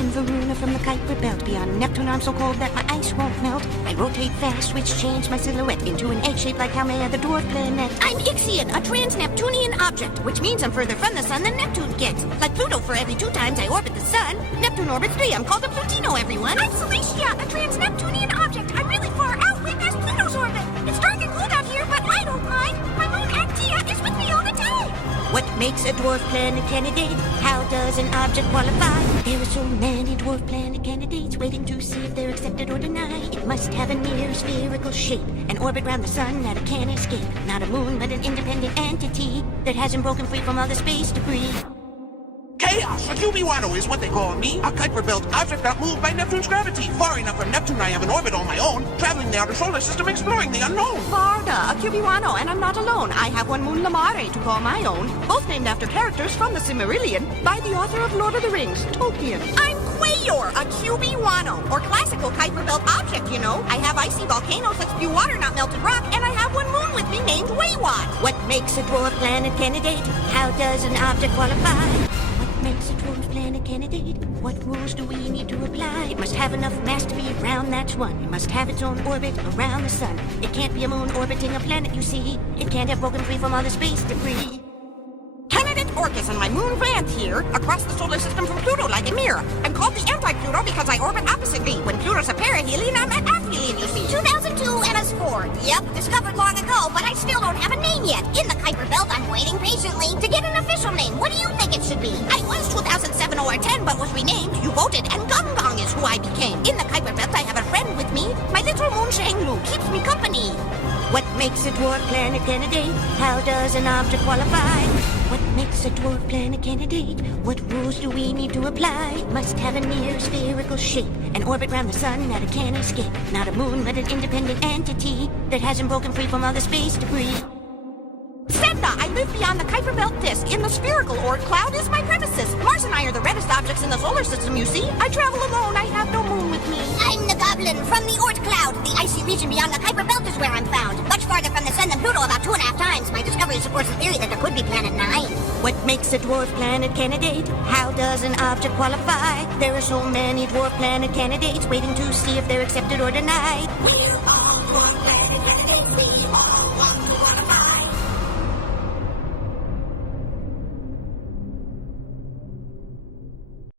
I'm Varuna from the Kuiper Belt. Beyond Neptune, I'm so cold that my ice won't melt. I rotate fast, which changed my silhouette into an egg shape like how may the dwarf planet. I'm Ixion, a trans-Neptunian object, which means I'm further from the sun than Neptune gets. Like Pluto, for every 2 times I orbit the sun, Neptune orbits 3. I'm called a Plutino, everyone. I'm Cilicia, a trans-Neptunian object. I'm really far out, way past Pluto's orbit. It's dark and cold out here, but I don't mind. My moon Actia is with me all the time. What makes a dwarf planet candidate? How does an object qualify? There are so many dwarf planet candidates waiting to see if they're accepted or denied. It must have a near spherical shape, an orbit round the sun that it can't escape. Not a moon, but an independent entity that hasn't broken free from all the space debris. Chaos! A QB-1 is what they call me. A Kuiper Belt object not moved by Neptune's gravity. Far enough from Neptune I have an orbit on my own, traveling the outer solar system exploring the unknown. Varda, a QB-1, and I'm not alone. I have one moon Lamare to call my own, both named after characters from the Silmarillion by the author of Lord of the Rings, Tolkien. I'm Quayor, a QB-1, or classical Kuiper Belt object, you know. I have icy volcanoes that spew water, not melted rock, and I have one moon with me named Waywat. What makes a dwarf planet candidate? How does an object qualify? Makes a dwarf planet candidate? What rules do we need to apply? It must have enough mass to be around, that's one. It must have its own orbit around the sun. It can't be a moon orbiting a planet, you see. It can't have broken free from all the space debris. Candidate Orcus and my moon Vanth here, across the solar system from Pluto like a mirror. I'm called the anti-Pluto because I orbit opposite me. When Pluto's a perihelion, I'm an aphelion, you see. 2002 and a spore. Yep, discovered long ago, but I still don't have a name yet. In the Kuiper Belt, I'm waiting patiently to get an official name. What do you think it should be? I was 2007 or 10, but was renamed. You voted, and Gum Gong is who I became. In the Kuiper Belt, I have a friend with me. My little moon Shanglu keeps me company. What makes a dwarf planet candidate? How does an object qualify? What makes a dwarf planet candidate? What rules do we need to apply? It must have a near spherical shape, an orbit round the sun that it can't escape. Not a moon, but an independent entity that hasn't broken free from all the space debris. Sedna, I live beyond the Kuiper Belt disk. In the spherical Oort cloud is my premises. Mars and I are the reddest objects in the solar system, you see. I travel alone, I have no moon with me. I'm the goblin from the Oort cloud. The icy region beyond the Kuiper Belt is where I'm found. Much farther from the sun than Pluto, about 2.5 times. My discovery supports the theory that there could be Planet 9. What makes a dwarf planet candidate? How does an object qualify? There are so many dwarf planet candidates waiting to see if they're accepted or denied. We're all dwarf planet candidates. We all want to qualify.